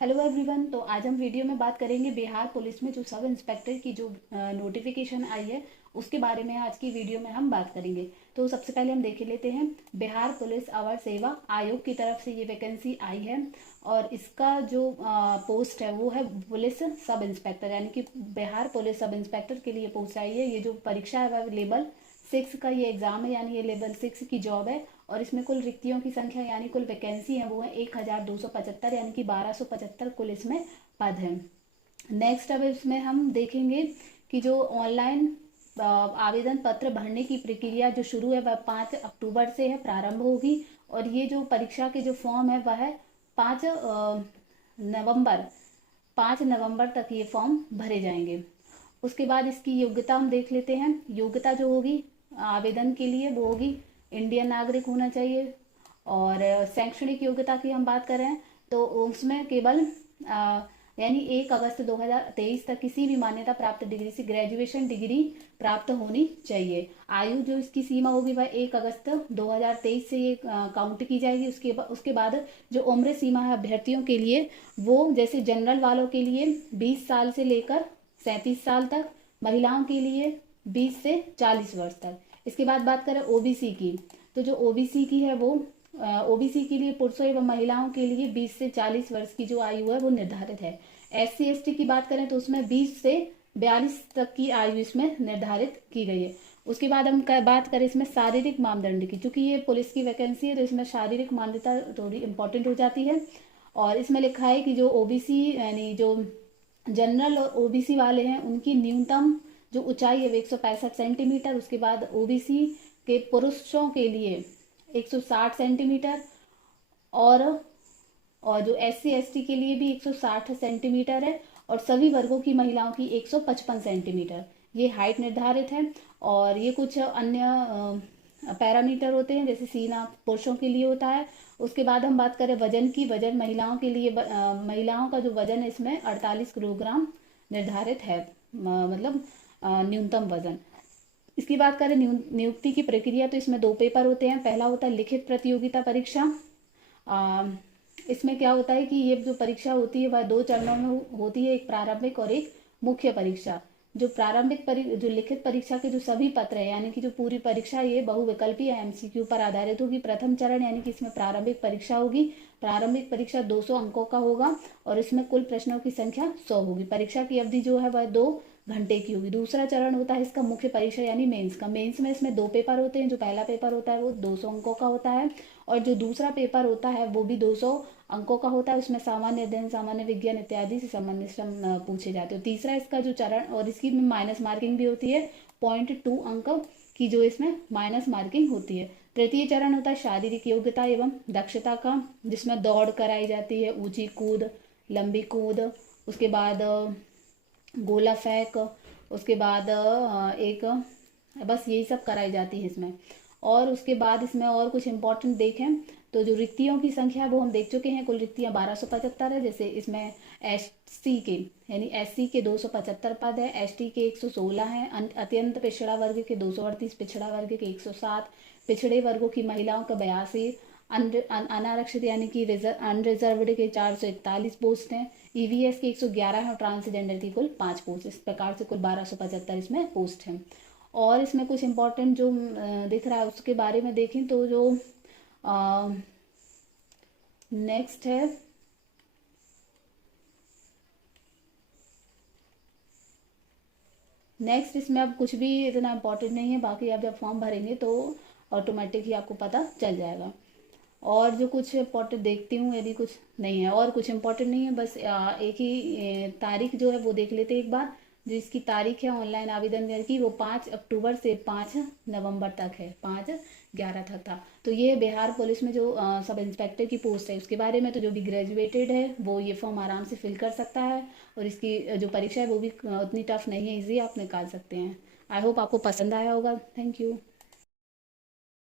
Hello everyone. तो आज हम वीडियो में बात करेंगे बिहार पुलिस में जो सब इंस्पेक्टर की जो नोटिफिकेशन आई है उसके बारे में आज की वीडियो में हम बात करेंगे। तो सबसे पहले हम देख लेते हैं बिहार पुलिस अवर सेवा आयोग की तरफ से ये वैकेंसी आई है और इसका जो पोस्ट है वो है पुलिस सब इंस्पेक्टर, यानी कि बिहार पुलिस सब इंस्पेक्टर के लिए पोस्ट आई है। ये जो परीक्षा है वह लेवल 6 का ये एग्जाम है, यानी ये लेवल 6 की जॉब है और इसमें कुल रिक्तियों की संख्या यानी कुल वैकेंसी है वो है 1275, यानी कि 1275 कुल इसमें पद है। नेक्स्ट अब इसमें हम देखेंगे कि जो ऑनलाइन आवेदन पत्र भरने की प्रक्रिया जो शुरू है वह 5 अक्टूबर से है, प्रारंभ होगी। और ये जो परीक्षा के जो फॉर्म है वह है 5 नवंबर 5 नवंबर तक ये फॉर्म भरे जाएंगे। उसके बाद इसकी योग्यता हम देख लेते हैं। योग्यता जो होगी आवेदन के लिए वो होगी इंडियन नागरिक होना चाहिए। और शैक्षणिक योग्यता की हम बात करें तो उसमें केवल यानी 1 अगस्त 2023 तक किसी भी मान्यता प्राप्त डिग्री से ग्रेजुएशन डिग्री प्राप्त होनी चाहिए। आयु जो इसकी सीमा होगी वह 1 अगस्त 2023 से ये काउंट की जाएगी। उसके बाद जो उम्र सीमा है अभ्यर्थियों के लिए वो जैसे जनरल वालों के लिए 20 साल से लेकर 37 साल तक, महिलाओं के लिए 20 से 40 वर्ष तक। इसके बाद बात करें ओबीसी की, तो जो ओबीसी की है वो ओबीसी के लिए पुरुषों एवं महिलाओं के लिए 20 से 40 वर्ष की जो आयु है वो निर्धारित है। एससी एसटी की बात करें तो उसमें 20 से 42 तक की आयु इसमें निर्धारित की गई है। उसके बाद हम बात करें इसमें शारीरिक मानदंड की, चूंकि ये पुलिस की वैकेंसी है तो इसमें शारीरिक मान्यता थोड़ी इंपॉर्टेंट हो जाती है। और इसमें लिखा है कि जो ओबीसी यानी जो जनरल और ओबीसी वाले हैं उनकी न्यूनतम जो ऊंचाई है वो 165 सेंटीमीटर। उसके बाद ओबीसी के पुरुषों के लिए 160 सेंटीमीटर और जो एससी एसटी के लिए भी 160 सेंटीमीटर है और सभी वर्गों की महिलाओं की 155 सेंटीमीटर ये हाइट निर्धारित है। और ये कुछ अन्य पैरामीटर होते हैं जैसे सीना पुरुषों के लिए होता है। उसके बाद हम बात करें वजन की, वजन महिलाओं के लिए महिलाओं का जो वजन है इसमें 48 किलोग्राम निर्धारित है, मतलब न्यूनतम वजन। इसकी बात करें नियुक्ति की प्रक्रिया तो इसमें 2 पेपर होते हैं। पहला होता है लिखित प्रतियोगिता परीक्षा। इसमें क्या होता है कि ये जो परीक्षा होती है वह 2 चरणों में होती है, एक प्रारंभिक और एक मुख्य परीक्षा। जो प्रारंभिक जो लिखित परीक्षा के जो सभी पत्र है यानी कि जो पूरी परीक्षा ये बहुविकल्पीय एमसीक्यू पर आधारित होगी। प्रथम चरण यानी कि इसमें प्रारंभिक परीक्षा होगी। प्रारंभिक परीक्षा 200 अंकों का होगा और इसमें कुल प्रश्नों की संख्या 100 होगी। परीक्षा की अवधि जो है वह 2 घंटे की होगी। दूसरा चरण होता है इसका मुख्य परीक्षा यानी मेंस का। मेंस में इसमें 2 पेपर होते हैं। जो पहला पेपर होता है वो 200 अंकों का होता है और जो दूसरा पेपर होता है वो भी 200 अंकों का होता है। उसमें सामान्य अध्ययन, सामान्य विज्ञान इत्यादि से संबंधित पूछे जाते हैं। तीसरा इसका जो चरण और इसकी माइनस मार्किंग भी होती है, 0.2 अंक की जो इसमें माइनस मार्किंग होती है। तृतीय चरण होता है शारीरिक योग्यता एवं दक्षता का, जिसमें दौड़ कराई जाती है, ऊंची कूद, लंबी कूद, उसके बाद गोला फेंक, उसके बाद एक बस यही सब कराई जाती है इसमें। और उसके बाद इसमें और कुछ इंपॉर्टेंट देखें तो जो रिक्तियों की संख्या वो हम देख चुके हैं। कुल रिक्तियां 1275 है। जैसे इसमें एससी के यानी एससी के 275 पद है, एसटी के 116 हैं, अत्यंत पिछड़ा वर्ग के 238, पिछड़ा वर्ग के 107, पिछड़े वर्गों की महिलाओं का 82, अनारक्षित यानी कि अनरिजर्व्ड के 441 पोस्ट हैं, ईवीएस के 111 हैं और ट्रांसजेंडर की कुल 5 पोस्ट। इस प्रकार से कुल 1275 इसमें पोस्ट हैं। और इसमें कुछ इंपॉर्टेंट जो दिख रहा है उसके बारे में देखें तो जो नेक्स्ट है नेक्स्ट इसमें अब कुछ भी इतना इम्पोर्टेंट नहीं है। बाकी आप जब फॉर्म भरेंगे तो ऑटोमेटिक ही आपको पता चल जाएगा। और जो कुछ इम्पोर्टेंट देखती हूँ, यदि कुछ नहीं है और कुछ इम्पोर्टेंट नहीं है, बस एक ही तारीख जो है वो देख लेते हैं एक बार। जो इसकी तारीख है ऑनलाइन आवेदन की वो 5 अक्टूबर से 5 नवंबर तक है, 5/11 तक था। तो ये बिहार पुलिस में जो सब इंस्पेक्टर की पोस्ट है उसके बारे में। तो जो भी ग्रेजुएटेड है वो ये फॉर्म आराम से फिल कर सकता है और इसकी जो परीक्षा है वो भी उतनी टफ नहीं है, ईजी आप निकाल सकते हैं। आई होप आपको पसंद आया होगा। Thank you.